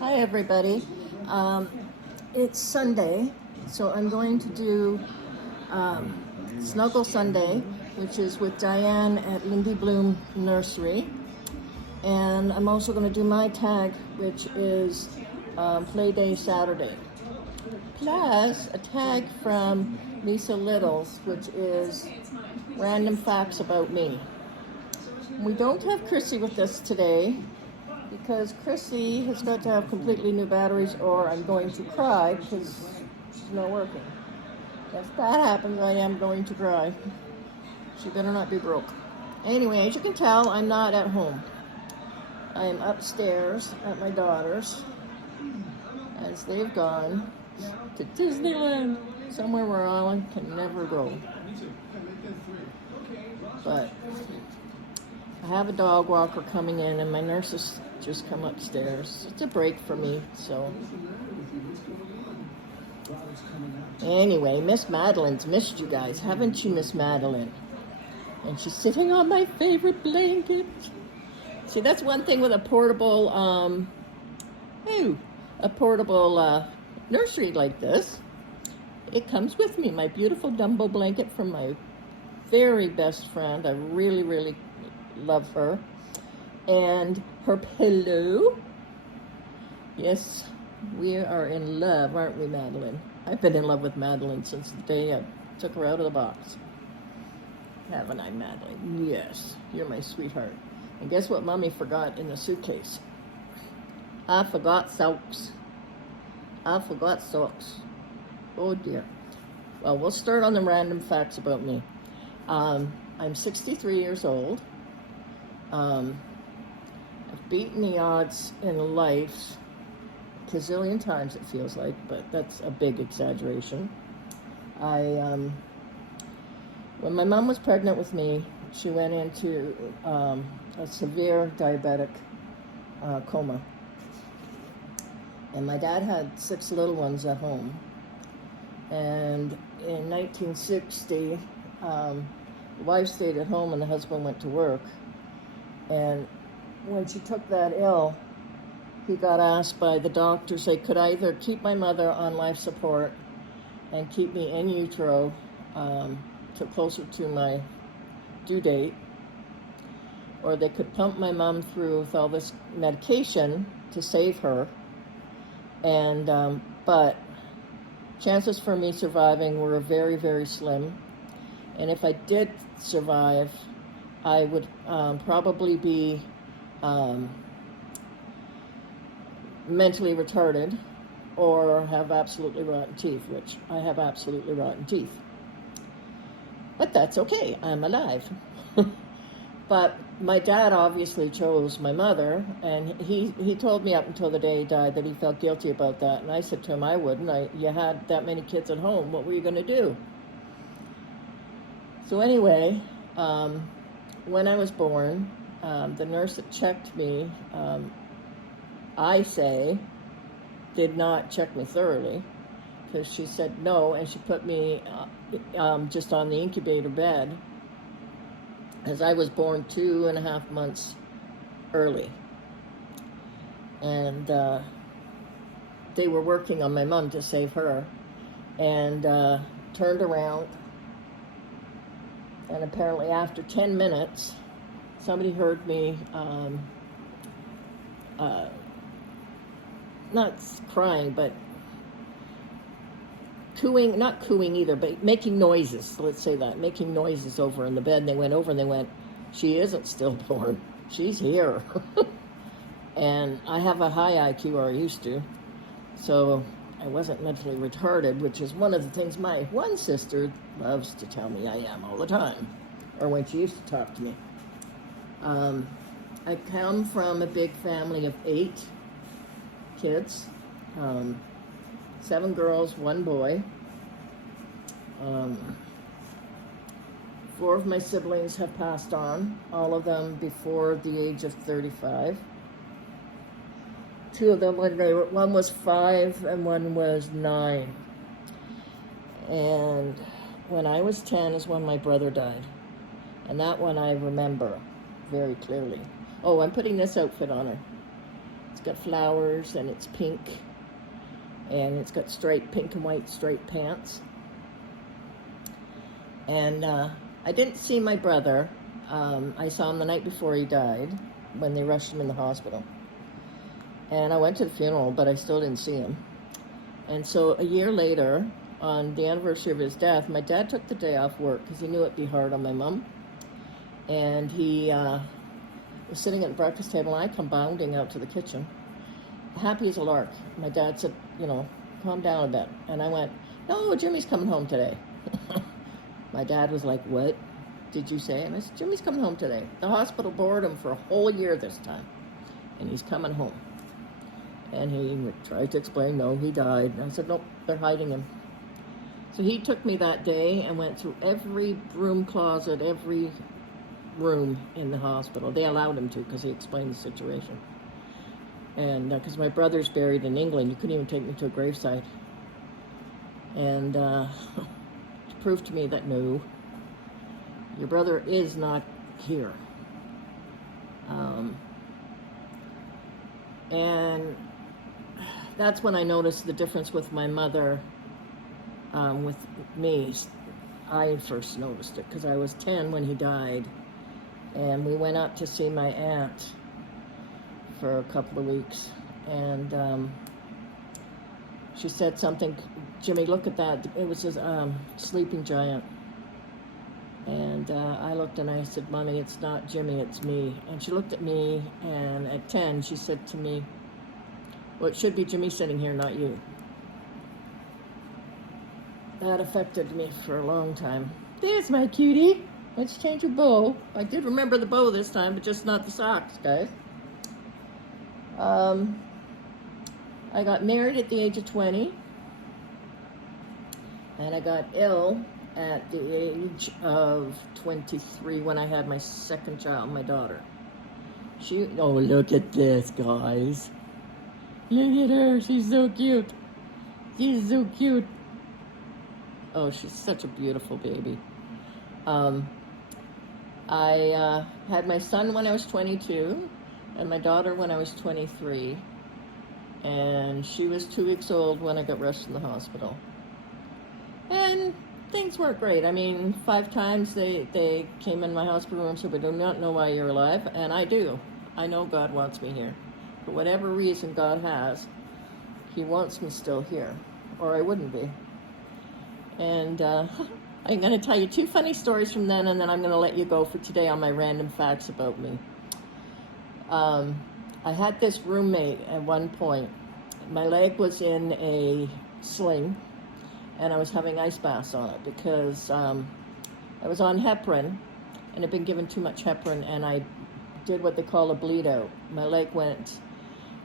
Hi everybody. It's Sunday, so I'm going to do Snuggle Sunday, which is with Diane at Lindy Bloom Nursery. And I'm also going to do my tag, which is Play Day Saturday. Plus a tag from Lisa Littles, which is random facts about me. We don't have Chrissy with us today, because Chrissy has got to have completely new batteries or I'm going to cry because she's not working. If that happens, I am going to cry. She better not be broke. Anyway, as you can tell, I'm not at home. I am upstairs at my daughter's as they've gone to Disneyland, somewhere where I can never go. But I have a dog walker coming in and my nurse has just come upstairs. It's a break for me, so. Anyway, Miss Madeline's missed you guys. Haven't you, Miss Madeline? And she's sitting on my favorite blanket. See, that's one thing with a portable, nursery like this. It comes with me, my beautiful Dumbo blanket from my very best friend. I really, really love her. And her pillow. Yes, we are in love, aren't we, Madeline? I've been in love with Madeline since the day I took her out of the box. Haven't I, Madeline? Yes, you're my sweetheart. And guess what Mommy forgot in the suitcase? I forgot socks. I forgot socks. Oh dear. Well, we'll start on the random facts about me. I'm 63 years old. I've beaten the odds in life a gazillion times, it feels like, but that's a big exaggeration. When my mom was pregnant with me, she went into a severe diabetic coma. And my dad had 6 little ones at home. And in 1960, the wife stayed at home and the husband went to work. And when she took that ill, he got asked by the doctors, they could either keep my mother on life support and keep me in utero to closer to my due date, or they could pump my mom through with all this medication to save her. And but chances for me surviving were very, very slim. And if I did survive, I would probably be mentally retarded or have absolutely rotten teeth, which I have absolutely rotten teeth. But that's okay, I'm alive. But my dad obviously chose my mother, and he told me up until the day he died that he felt guilty about that. And I said to him, I wouldn't. You had that many kids at home. What were you going to do? So anyway, when I was born, the nurse that checked me, I say, did not check me thoroughly, because she said no, and she put me just on the incubator bed, as I was born 2.5 months early. And they were working on my mom to save her, and turned around, and apparently after 10 minutes, somebody heard me not crying, but cooing, not cooing either, but making noises, let's say that, making noises over in the bed. And they went over and they went, she isn't stillborn, she's here. And I have a high IQ, or I used to, so I wasn't mentally retarded, which is one of the things my one sister loves to tell me I am all the time, or when she used to talk to me. I come from a big family of 8 kids, 7 girls, 1 boy. 4 of my siblings have passed on, all of them before the age of 35. 2 of them, one was 5 and 1 was 9. And when I was 10 is when my brother died. And that one I remember very clearly. Oh, I'm putting this outfit on her. It's got flowers and it's pink. And it's got striped pink and white striped pants. And I didn't see my brother. I saw him the night before he died when they rushed him in the hospital. And I went to the funeral, but I still didn't see him. And so a year later, on the anniversary of his death, my dad took the day off work because he knew it'd be hard on my mom. And he was sitting at the breakfast table, and I come bounding out to the kitchen, happy as a lark. My dad said, calm down a bit. And I went, no, Jimmy's coming home today. My dad was like, what did you say? And I said, Jimmy's coming home today. The hospital bored him for a whole year this time, and he's coming home. And he tried to explain, no, he died. And I said, nope, they're hiding him. So he took me that day and went through every broom closet, every room in the hospital. They allowed him to because he explained the situation. And because my brother's buried in England, you couldn't even take me to a gravesite. And to prove to me that no, your brother is not here. And that's when I noticed the difference with my mother, with me. I first noticed it because I was 10 when he died, and we went up to see my aunt for a couple of weeks, and she said something, Jimmy, look at that. It was a sleeping giant. And I looked and I said, Mommy, it's not Jimmy, it's me. And she looked at me, and at 10, she said to me, well, it should be Jimmy sitting here, not you. That affected me for a long time. There's my cutie. Let's change your bow. I did remember the bow this time, but just not the socks, guys. I got married at the age of 20. And I got ill at the age of 23 when I had my second child, my daughter. Oh, look at this, guys. Look at her, she's so cute. She's so cute. Oh, she's such a beautiful baby. I had my son when I was 22, and my daughter when I was 23. And she was 2 weeks old when I got rushed to the hospital. And things weren't great. I mean, 5 times they came in my hospital room and said, we do not know why you're alive. And I do. I know God wants me here. For whatever reason God has, he wants me still here, or I wouldn't be. And I'm going to tell you 2 funny stories from then, and then I'm going to let you go for today on my random facts about me. I had this roommate at one point. My leg was in a sling, and I was having ice baths on it because I was on heparin, and I'd been given too much heparin, and I did what they call a bleed out. My leg went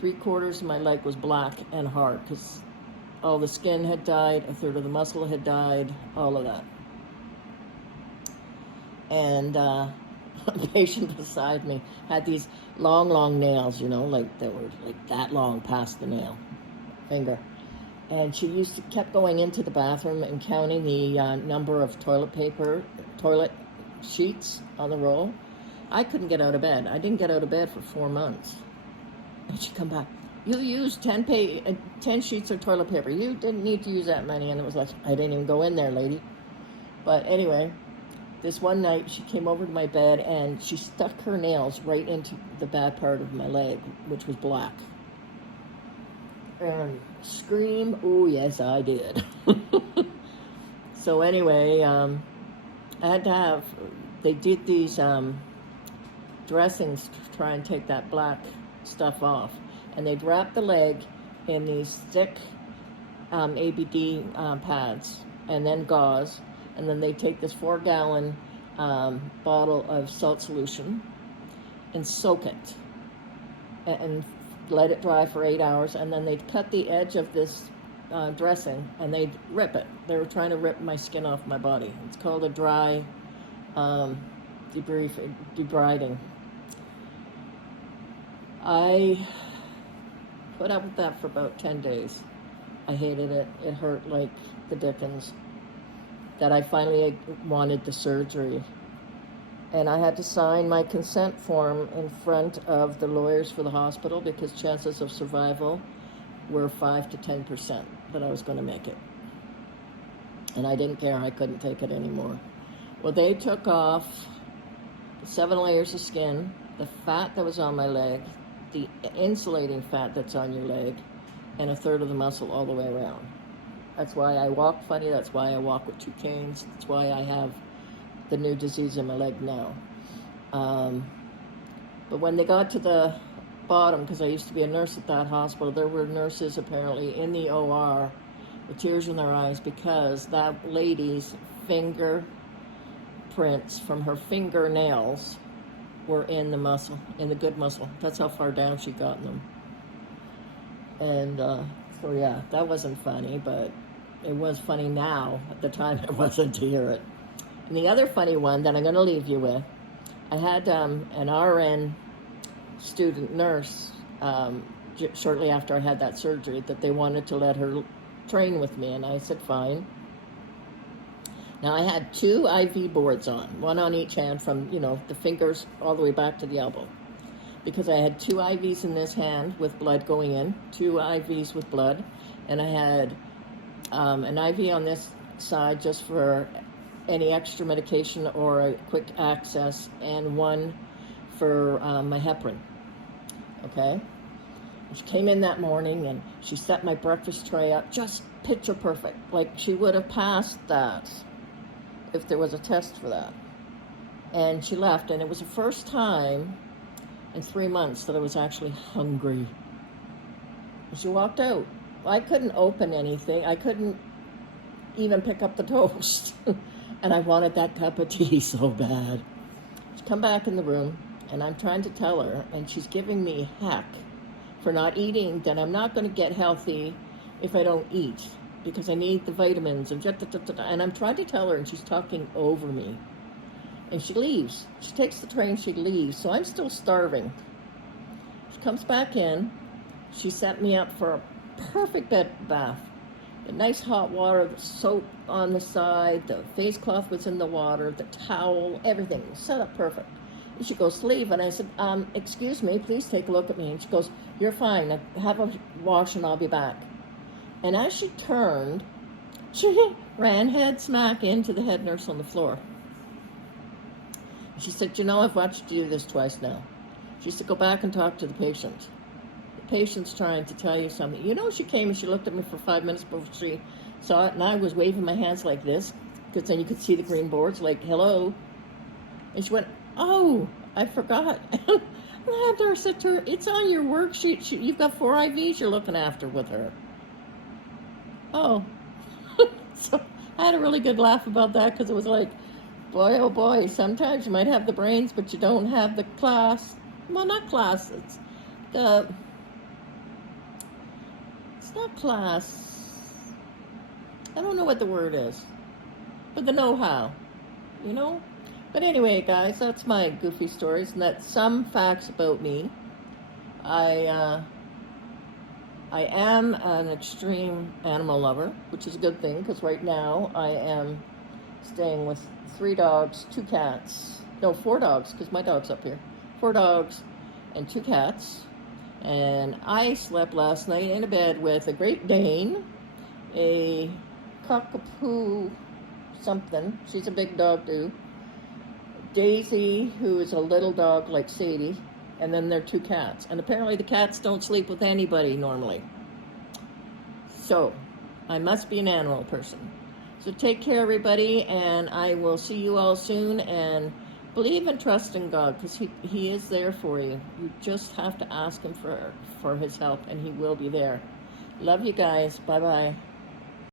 3/4 of my leg was black and hard because all the skin had died, 1/3 of the muscle had died, all of that. And a patient beside me had these long nails, like that were like that long past the nail finger. And she kept going into the bathroom and counting the number of toilet sheets on the roll. I couldn't get out of bed. I didn't get out of bed for 4 months. And she'd come back, you used 10 sheets of toilet paper. You didn't need to use that many. And it was like, I didn't even go in there, lady. But anyway, this one night she came over to my bed and she stuck her nails right into the bad part of my leg, which was black. And scream, oh yes, I did. So anyway, I had to they did these dressings to try and take that black stuff off. And they'd wrap the leg in these thick ABD pads and then gauze. And then they'd take this 4-gallon bottle of salt solution and soak it and let it dry for 8 hours. And then they'd cut the edge of this dressing and they'd rip it. They were trying to rip my skin off my body. It's called a dry debriding. I put up with that for about 10 days. I hated it. It hurt like the dickens. That I finally wanted the surgery. And I had to sign my consent form in front of the lawyers for the hospital because chances of survival were 5 to 10% that I was going to make it. And I didn't care. I couldn't take it anymore. Well, they took off the 7 layers of skin, the fat that was on my leg, the insulating fat that's on your leg, and a third of the muscle all the way around. That's why I walk funny. That's why I walk with 2 canes. That's why I have the new disease in my leg now. But when they got to the bottom, because I used to be a nurse at that hospital, there were nurses apparently in the OR with tears in their eyes because that lady's fingerprints from her fingernails were in the muscle, in the good muscle. That's how far down she'd gotten them. And so yeah, that wasn't funny, but it was funny now. At the time, it wasn't to hear it. And the other funny one that I'm going to leave you with, I had an RN student nurse shortly after I had that surgery that they wanted to let her train with me, and I said fine. Now I had 2 IV boards on, one on each hand from, the fingers all the way back to the elbow, because I had 2 IVs in this hand with blood going in, 2 IVs with blood, and I had an IV on this side just for any extra medication or a quick access, and one for my heparin. Okay? She came in that morning and she set my breakfast tray up just picture perfect, like she would have passed that if there was a test for that. And she left, and it was the first time in 3 months that I was actually hungry. And she walked out. I couldn't open anything. I couldn't even pick up the toast. And I wanted that cup of tea so bad. She come back in the room, and I'm trying to tell her, and she's giving me heck for not eating, that I'm not going to get healthy if I don't eat, because I need the vitamins, and I'm trying to tell her, and she's talking over me. And she leaves. She takes the train, she leaves, so I'm still starving. She comes back in. She set me up for a perfect bed bath. The nice hot water, the soap on the side, the face cloth was in the water, the towel, everything was set up perfect. And she goes to leave, and I said, excuse me, please take a look at me. And she goes, you're fine, have a wash and I'll be back. And as she turned, she ran head smack into the head nurse on the floor. She said, I've watched you do this twice now. She said, go back and talk to the patient. Patient's trying to tell you something. She came and she looked at me for 5 minutes before she saw it, and I was waving my hands like this, because then you could see the green boards, like, hello. And she went, oh, I forgot. I had her said to her, it's on your worksheet. You've got 4 IVs you're looking after with her. Oh. So I had a really good laugh about that, because it was like, boy, oh boy, sometimes you might have the brains, but you don't have the class. Well, not class, it's not class. I don't know what the word is, but the know-how, But anyway, guys, that's my goofy stories, and that's some facts about me. I am an extreme animal lover, which is a good thing, because right now I am staying with 3 dogs, 2 cats. No, 4 dogs, because my dog's up here. 4 dogs and 2 cats. And I slept last night in a bed with a Great Dane, a cockapoo something. She's a big dog too. Daisy, who is a little dog like Sadie, and then there are 2 cats. And apparently the cats don't sleep with anybody normally. So, I must be an animal person. So take care, everybody, and I will see you all soon, and believe and trust in God, because he is there for you. You just have to ask him for his help, and he will be there. Love you guys. Bye-bye.